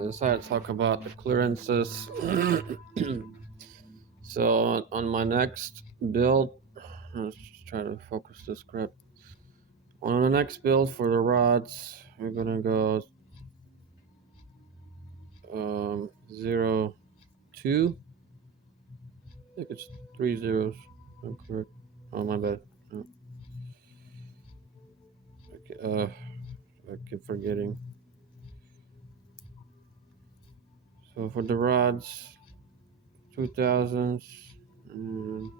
I decided to talk about the clearances. So on my next build, let's just try to focus this grip. On the next build for the rods, we're gonna go 0, 2. I think it's 3 zeros. I'm correct. Oh, my bad. Oh. Okay, I keep forgetting. So for the rods, 2000s. And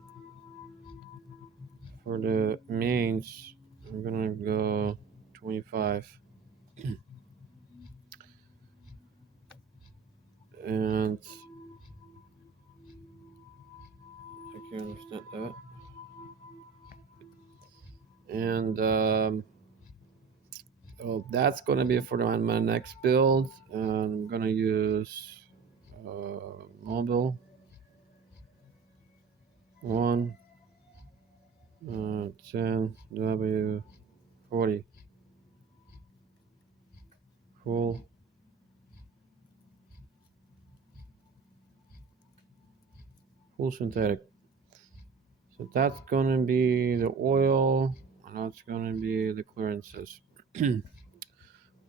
for the mains, I'm gonna go 25. And I can understand that. And oh, that's gonna be for my next build. I'm gonna use mobile 1 10 W40 full synthetic. So that's gonna be the oil, and that's gonna be the clearances.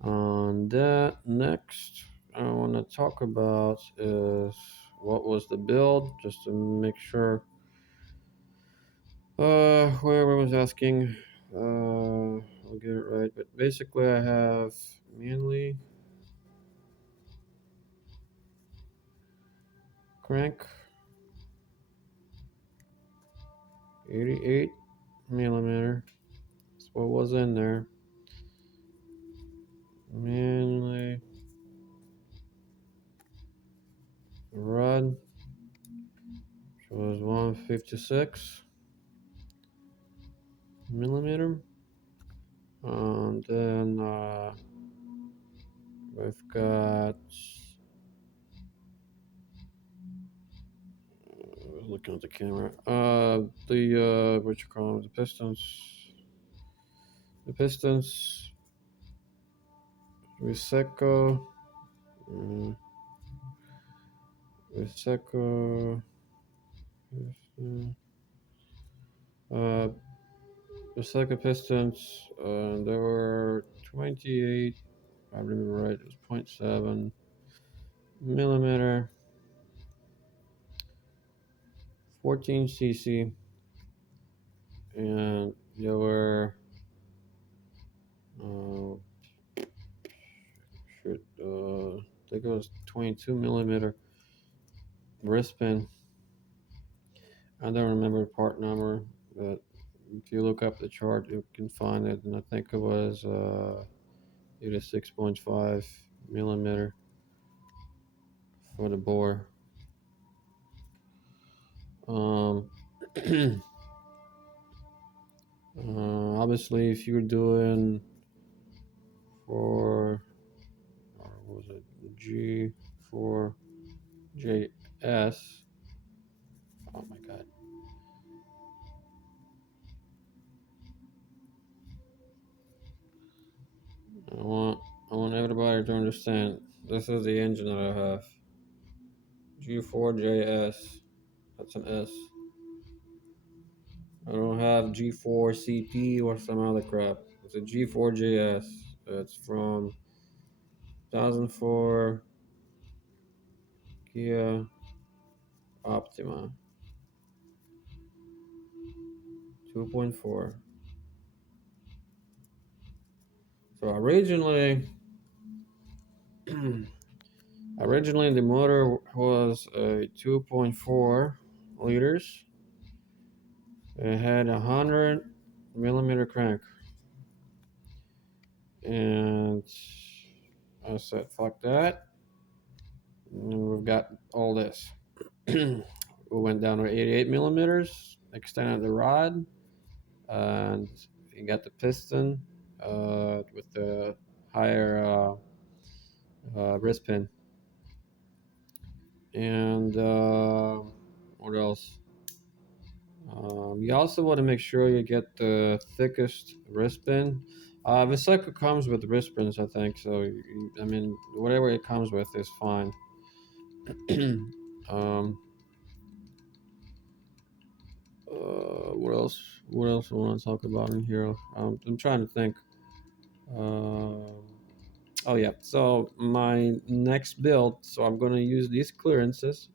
On that, next I want to talk about is what was the build, just to make sure whoever was asking, I'll get it right. But basically I have mainly crank 88 millimeter. That's what was in there. Mainly rod, which was 156 millimeter. And then we've got, looking at the camera, the what you call them, the pistons, Riseco, uh, Riseco, uh, Riseco pistons. There were 28. If I remember right, it was 0.7 millimeter, 14 cc, and there were I think it was 22 millimeter wrist pin. I don't remember the part number, but if you look up the chart, you can find it. And I think it was either 6.5 millimeter for the bore. Um, Obviously, if you're doing for, or was it G4JS? Oh my God. I want everybody to understand. This is the engine that I have. G4JS. That's an S. I don't have G4CP or some other crap. It's a G4JS. It's from 2004 Kia Optima 2.4. So originally the motor was a 2.4 liters. It had 100 millimeter crank, and I said, "Fuck that!" And we've got all this. We went down to 88 millimeters, extended the rod, and you got the piston with the higher wrist pin. And what else? You also want to make sure you get the thickest wrist pin. The cycle comes with wristbands, I think. So I mean, whatever it comes with is fine. um, what else? What else I want to talk about in here? I'm trying to think. Um oh yeah. So my next build. So I'm gonna use these clearances,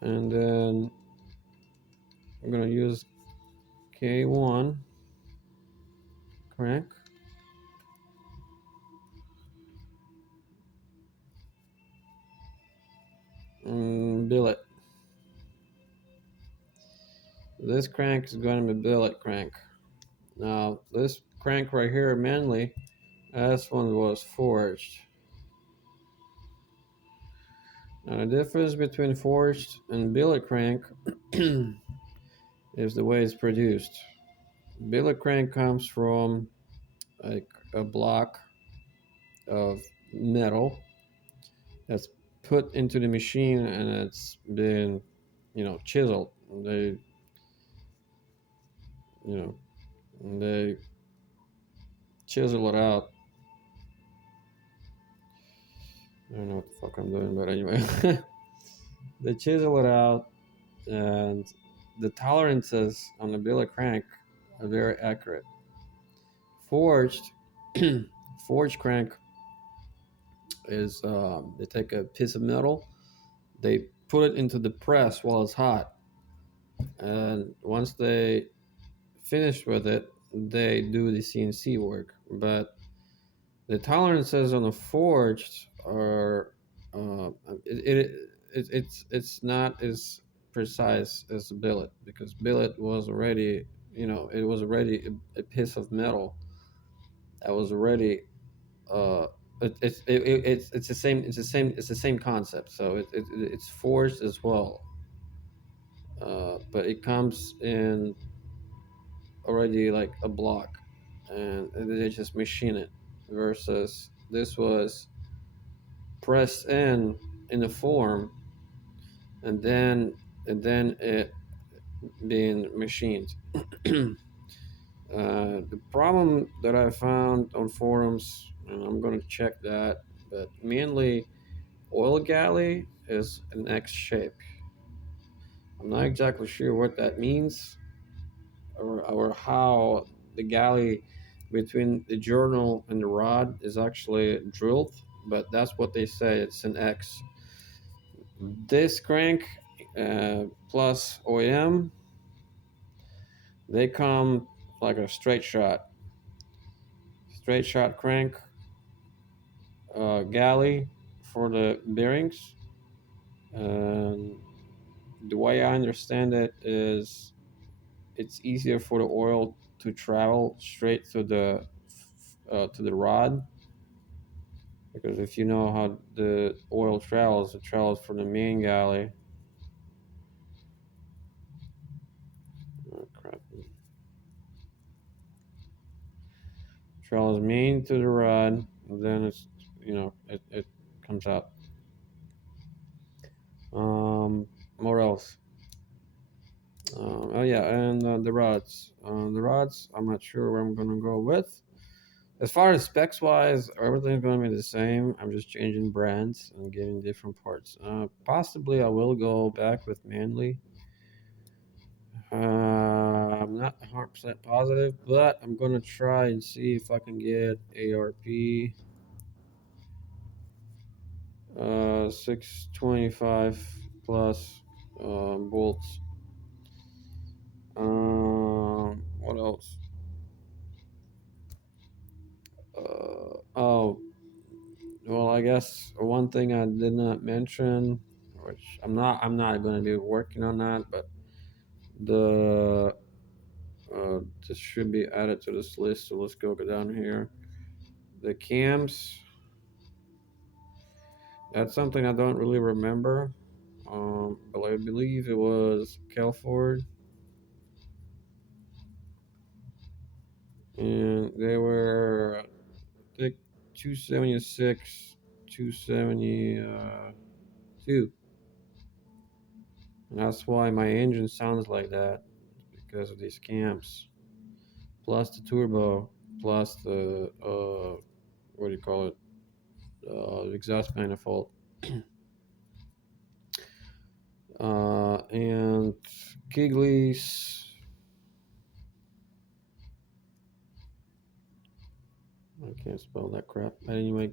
and then I'm gonna use K1 crank. Billet. This crank is going to be billet crank. Now this crank right here, mainly, this one was forged. Now the difference between forged and billet crank is the way it's produced. Billet crank comes from like a block of metal that's put into the machine and it's been, chiseled. They, you know, they chisel it out. I don't know what the fuck I'm doing, but anyway, they chisel it out, and the tolerances on the billet crank are very accurate. Forged, forged crank is they take a piece of metal, they put it into the press while it's hot, and once they finish with it, they do the CNC work. But the tolerances on the forged are uh, it, it, it's not as precise as the billet, because billet was already, it was already a piece of metal that was already uh it's the same, it's the same concept. So it's forged as well, but it comes in already like a block, and they just machine it, versus this was pressed in a form, and then it being machined. The problem that I found on forums, and I'm going to check that, but mainly oil galley is an X shape. I'm not exactly sure what that means, or how the galley between the journal and the rod is actually drilled, but that's what they say. It's an X. This crank plus OEM, they come like a straight shot crank, galley for the bearings. And the way I understand it is it's easier for the oil to travel straight to the rod, because if you know how the oil travels, it travels from the main galley. Oh, crap. Travels main to the rod, and then it's, it comes out. What else? Oh yeah, and the rods. The rods, I'm not sure where I'm gonna go with. As far as specs wise, everything's gonna be the same. I'm just changing brands and getting different parts. Possibly I will go back with Manly. I'm not 100% positive, but I'm gonna try and see if I can get ARP 625 plus bolts. What else? Oh, well, I guess one thing I did not mention, which I'm not going to be working on that, but the this should be added to this list. So let's go down here. The cams. That's something I don't really remember, but I believe it was Kelford, and they were, I think, 276, 272. And that's why my engine sounds like that, because of these cams. plus the turbo, plus the what do you call it? Exhaust manifold, and Kigley's. I can't spell that crap. But anyway,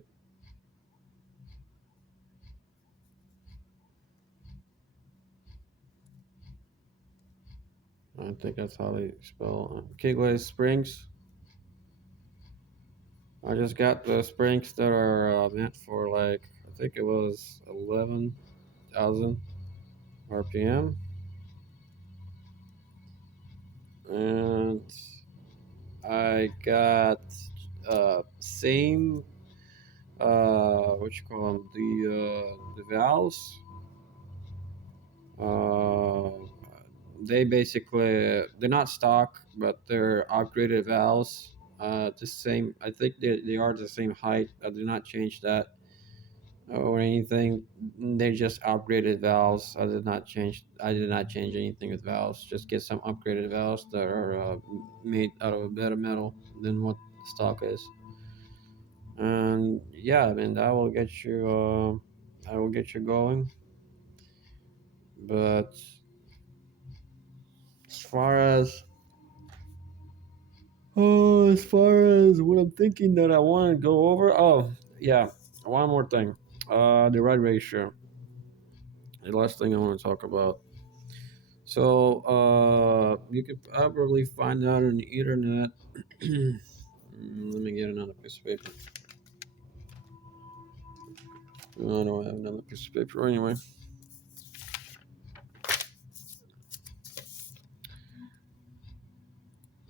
I think that's how they spell Kigley's springs. I just got the springs that are meant for like I think it was 11,000 RPM, and I got same what you call them, the valves. Uh, they basically they're not stock, but they're upgraded valves. The same. I think they are the same height. I did not change that or anything. They just upgraded valves. I did not change. I did not change anything with valves. Just get some upgraded valves that are made out of a better metal than what stock is. And yeah, I mean that will get you. I will get you going. But as far as as far as what I'm thinking that I want to go over, oh yeah, one more thing, the ride ratio. The last thing I want to talk about. So you could probably find out on the internet. Let me get another piece of paper. I don't have another piece of paper anyway.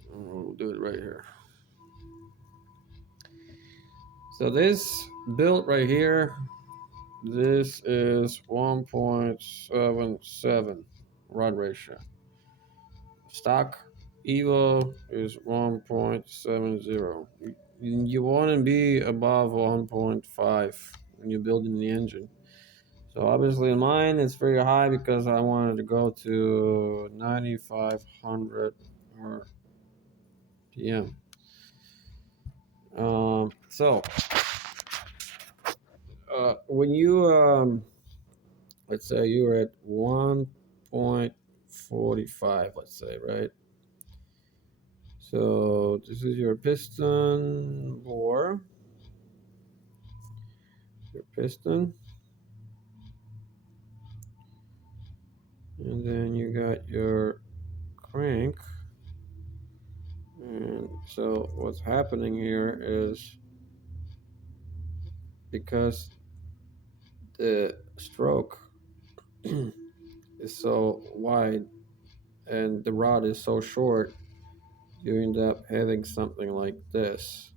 We'll do it right here. So this built right here, this is 1.77 rod ratio. Stock Evo is 1.70. You want to be above 1.5 when you're building the engine. So obviously in mine it's very high because I wanted to go to 9,500 RPM. So when you let's say you were at 1.45, let's say, right? So this is your piston bore, your piston, and then you got your crank. And so what's happening here is because the stroke is so wide and the rod is so short, you end up having something like this.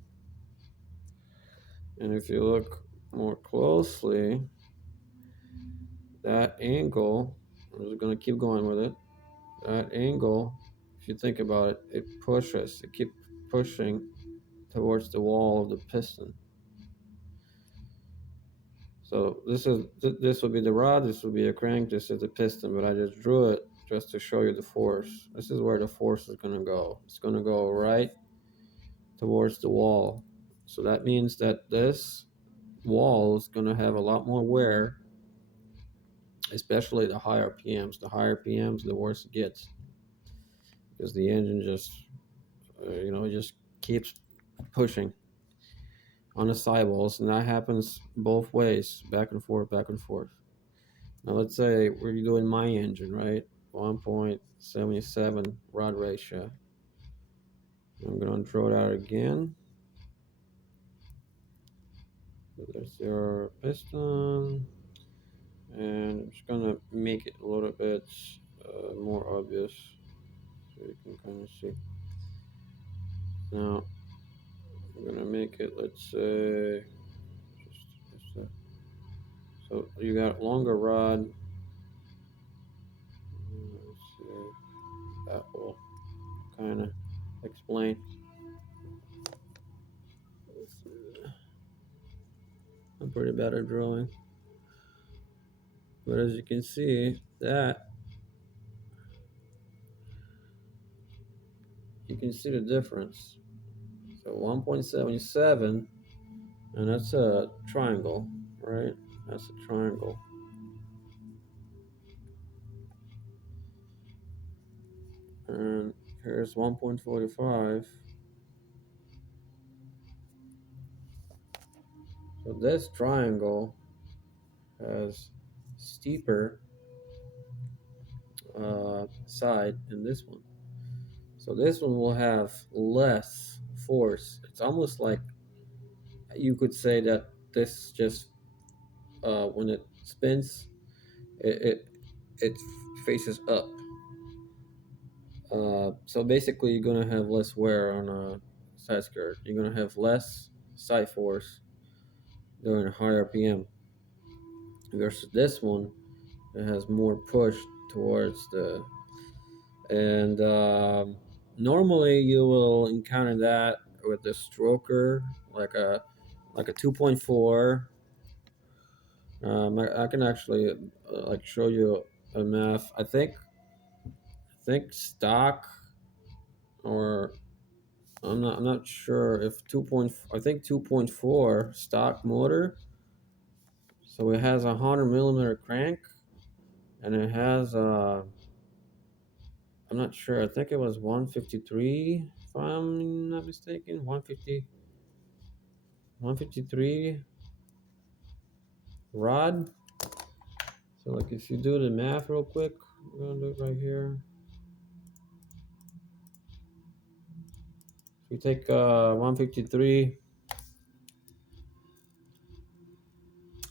And if you look more closely, that angle, I'm just going to keep going with it. That angle, if you think about it, it keeps pushing towards the wall of the piston. So this will be the rod, this will be a crank, this is the piston, but I just drew it just to show you the force. This is where the force is going to go. It's going to go right towards the wall. So that means that this wall is going to have a lot more wear, especially the higher RPMs. The higher RPMs, the worse it gets, because the engine just, just keeps pushing on the sidewalls, and that happens both ways, back and forth, back and forth. Now let's say we're doing my engine, right? 1.77 rod ratio. I'm gonna draw it out again. So there's your piston, and I'm just gonna make it a little bit more obvious so you can kind of see. Now I'm gonna make it, let's say, just so you got longer rod. Let's see, that will kind of explain. I'm pretty bad at drawing, but as you can see, that you can see the difference. So 1.77, and that's a triangle, right? That's a triangle. And here's 1.45. So this triangle has steeper side than this one. So this one will have less force. It's almost like you could say that this just when it spins, it faces up. So basically, you're gonna have less wear on a side skirt. You're gonna have less side force during a higher RPM versus this one. It has more push towards the and normally you will encounter that with the stroker like a 2.4. I can actually like show you a math. I think stock, or I'm not sure if 2. I think 2.4 stock motor. So it has a 100 millimeter crank, and it has I'm not sure. I think it was 153, if I'm not mistaken. 153 rod. So like if you do the math real quick, we're gonna do it right here. If you take 153.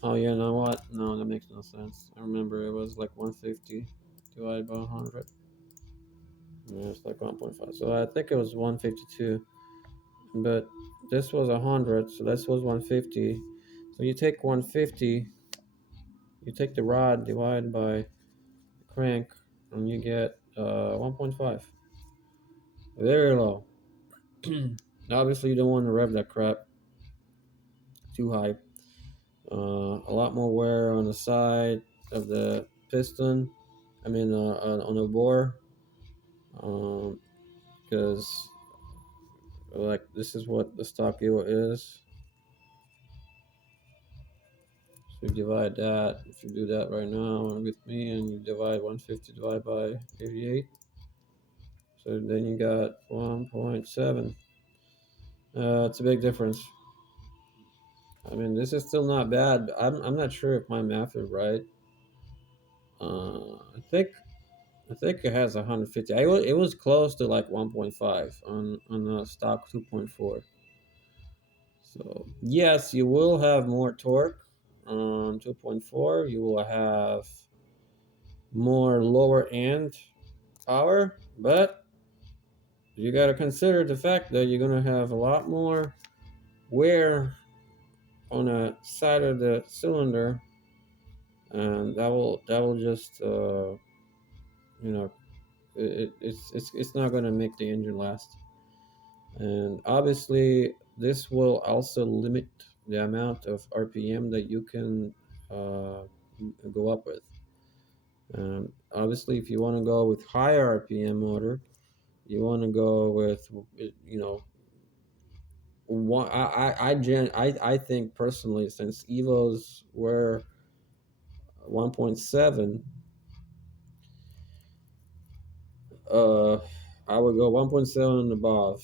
Oh yeah, know what? No, that makes no sense. I remember it was like 150 divided by 100. Yeah, it's like 1.5. So I think it was 152. But this was 100, so this was 150. So you take 150, you take the rod divided by the crank, and you get 1.5. Very low. Obviously, you don't want to rev that crap too high. A lot more wear on the side of the piston. I mean, on the bore, because like this is what the stock Evo is. So you divide that. If you do that right now with me, and you divide 150 divided by 88, so then you got 1.7. It's a big difference. I mean, this is still not bad. I'm not sure if my math is right. I think it has 150. It was close to like 1.5 on a stock 2.4. So yes, you will have more torque on 2.4. You will have more lower end power, but you got to consider the fact that you're going to have a lot more wear on a side of the cylinder, and that will just you know it's not going to make the engine last. And obviously this will also limit the amount of RPM that you can go up with. Obviously if you want to go with higher RPM motor, you want to go with one. I think personally, since Evos were 1.7, uh I would go 1.7 and above,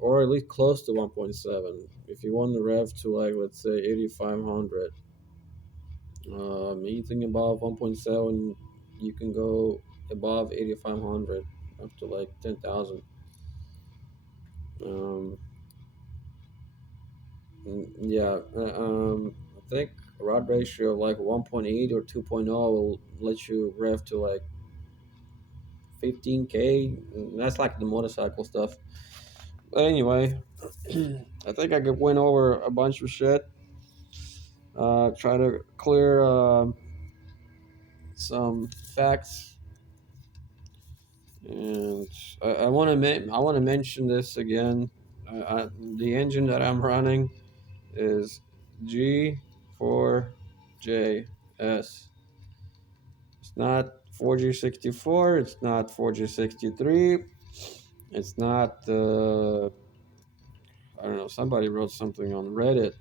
or at least close to 1.7. If you want to rev to like, let's say 8500, anything above 1.7, you can go above 8500 up to like 10,000. um yeah. I think a rod ratio of like 1.8 or 2.0 will let you rev to like 15K. That's like the motorcycle stuff. But anyway, I think I went over a bunch of shit. Try to clear some facts, and I want to mention this again. The engine that I'm running is G4JS. It's not 4G64. It's not 4G63. It's not. I don't know. Somebody wrote something on Reddit.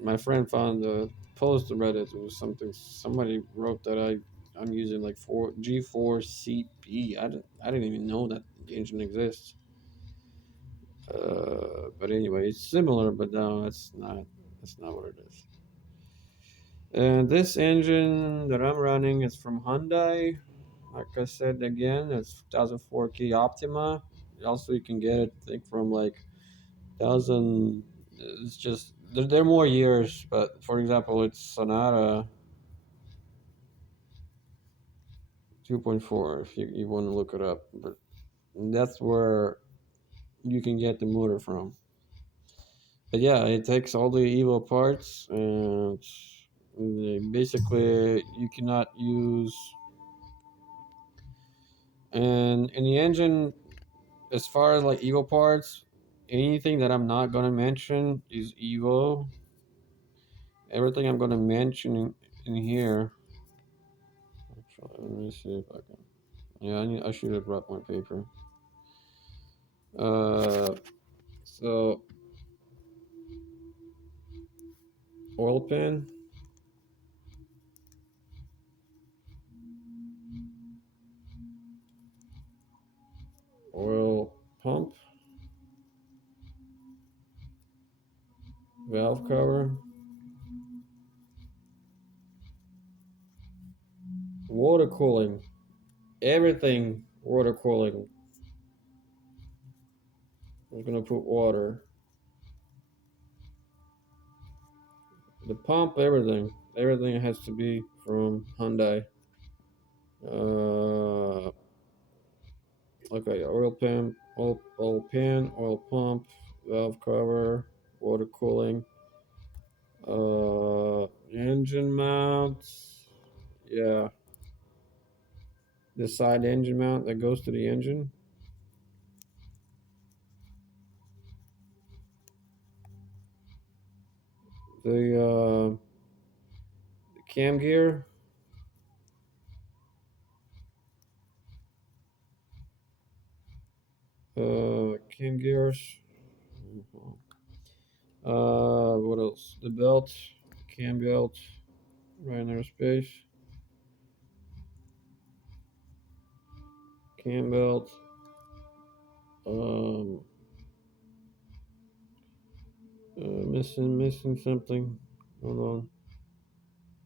My friend found a post on Reddit. It was something. Somebody wrote that I'm using like G4 CP. I didn't even know that the engine exists. But anyway, it's similar, but no, that's not. That's not what it is. And this engine that I'm running is from Hyundai. Like I said again, it's 2004 Kia Optima. Also, you can get it, I think, from like 1000. It's just there are more years, but for example, it's Sonata 2.4 if you want to look it up. But that's where you can get the motor from. But yeah, it takes all the Evo parts, and basically you cannot use. And in the engine, as far as like Evo parts, anything that I'm not gonna mention is Evo. Everything I'm gonna mention in here. Actually, let me see if I can. Yeah, I should have brought my paper. Uh, so oil pan, oil pump, valve cover, water cooling, everything water cooling. I'm gonna put water, the pump, everything has to be from Hyundai. Uh, okay, oil pan, oil pump, valve cover, water cooling, engine mounts. Yeah, the side engine mount that goes to the engine. The cam gear. Cam gears. What else? The belt, cam belt, Ryanair space, cam belt. Um, missing something. Hold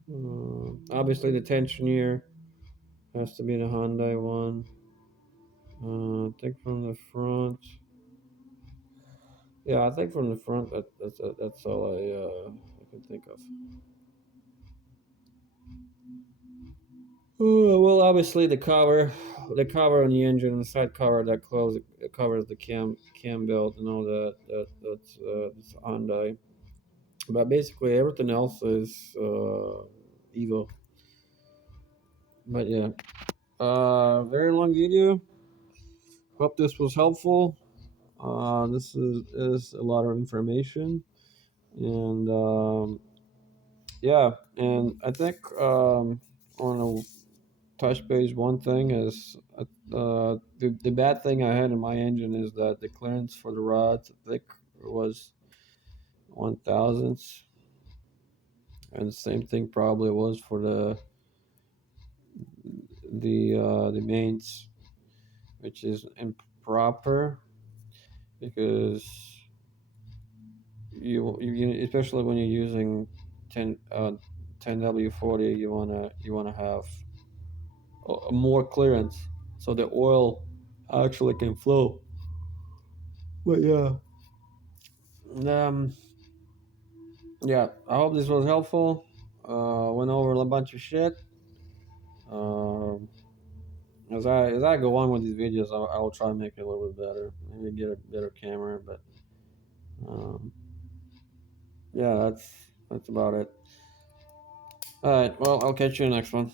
on. Obviously the tensioner has to be the Hyundai one. I think from the front. Yeah, I think from the front that's all I can think of. Well, obviously the cover on the engine, and the side cover that it covers the cam belt and all that. That's Hyundai. But basically everything else is Evo. But yeah, very long video. Hope this was helpful. This is a lot of information, and yeah, and I think on a touch base, one thing is the bad thing I had in my engine is that the clearance for the rods, I think, was 1,000ths, and the same thing probably was for the mains, which is improper because you especially when you're using 10W40, you wanna have more clearance so the oil actually can flow. But yeah, um, yeah. I hope this was helpful. Went over a bunch of shit. Um, as I go on with these videos, I'll try to make it a little bit better. Maybe get a better camera, but um, yeah, that's about it. All right. Well, I'll catch you in the next one.